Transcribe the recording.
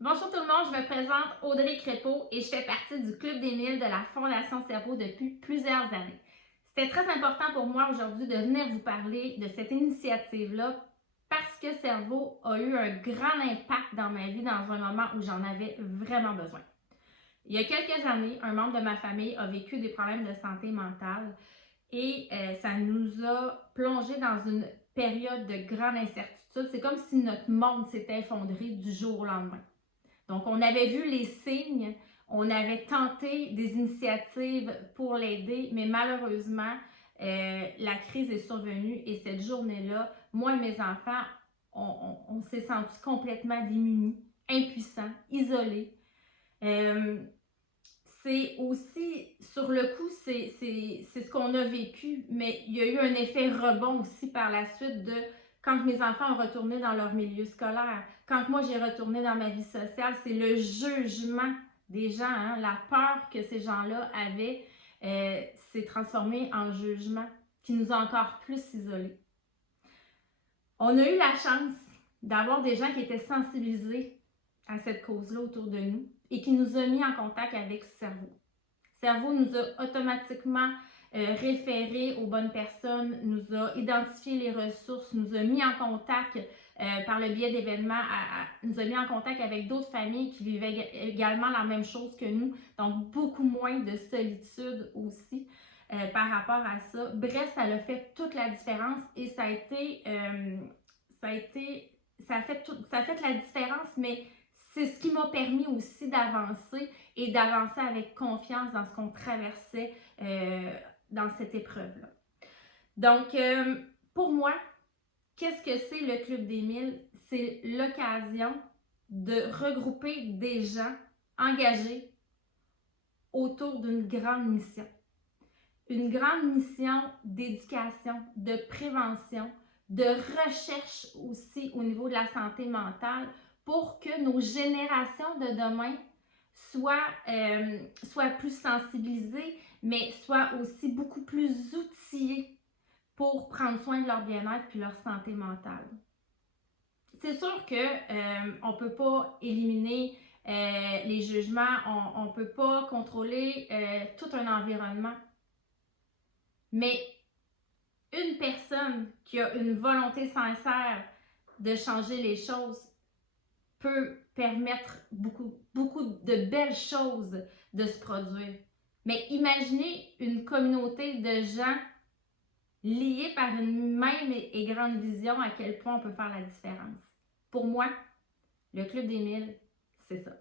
Bonjour tout le monde, je me présente Audrey Crépeau et je fais partie du Club des 1000 de la Fondation Cerveau depuis plusieurs années. C'était très important pour moi aujourd'hui de venir vous parler de cette initiative-là parce que Cerveau a eu un grand impact dans ma vie dans un moment où j'en avais vraiment besoin. Il y a quelques années, un membre de ma famille a vécu des problèmes de santé mentale et ça nous a plongé dans une période de grande incertitude. C'est comme si notre monde s'était effondré du jour au lendemain. Donc, on avait vu les signes, on avait tenté des initiatives pour l'aider, mais malheureusement, la crise est survenue et cette journée-là, moi et mes enfants, on s'est sentis complètement démunis, impuissants, isolés. C'est aussi, sur le coup, c'est ce qu'on a vécu, mais il y a eu un effet rebond aussi par la suite de quand mes enfants ont retourné dans leur milieu scolaire, quand moi j'ai retourné dans ma vie sociale, c'est le jugement des gens, hein, la peur que ces gens-là avaient s'est transformé en jugement qui nous a encore plus isolés. On a eu la chance d'avoir des gens qui étaient sensibilisés à cette cause-là autour de nous et qui nous a mis en contact avec Cerveau. Cerveau nous a automatiquement référé aux bonnes personnes, nous a identifié les ressources, nous a mis en contact par le biais d'événements, nous a mis en contact avec d'autres familles qui vivaient également la même chose que nous, donc beaucoup moins de solitude aussi par rapport à ça. Bref, ça a fait toute la différence et ça a fait la différence, mais c'est ce qui m'a permis aussi d'avancer et d'avancer avec confiance dans ce qu'on traversait dans cette épreuve-là. Donc, pour moi, qu'est-ce que c'est le Club des 1000? C'est l'occasion de regrouper des gens engagés autour d'une grande mission. Une grande mission d'éducation, de prévention, de recherche aussi au niveau de la santé mentale pour que nos générations de demain soient plus sensibilisées, mais soient aussi beaucoup plus outillées pour prendre soin de leur bien-être puis leur santé mentale. C'est sûr qu'on ne peut pas éliminer les jugements, on ne peut pas contrôler tout un environnement. Mais une personne qui a une volonté sincère de changer les choses peut permettre beaucoup de belles choses de se produire. Mais imaginez une communauté de gens liés par une même et grande vision, à quel point on peut faire la différence. Pour moi, le Club des 1000, c'est ça.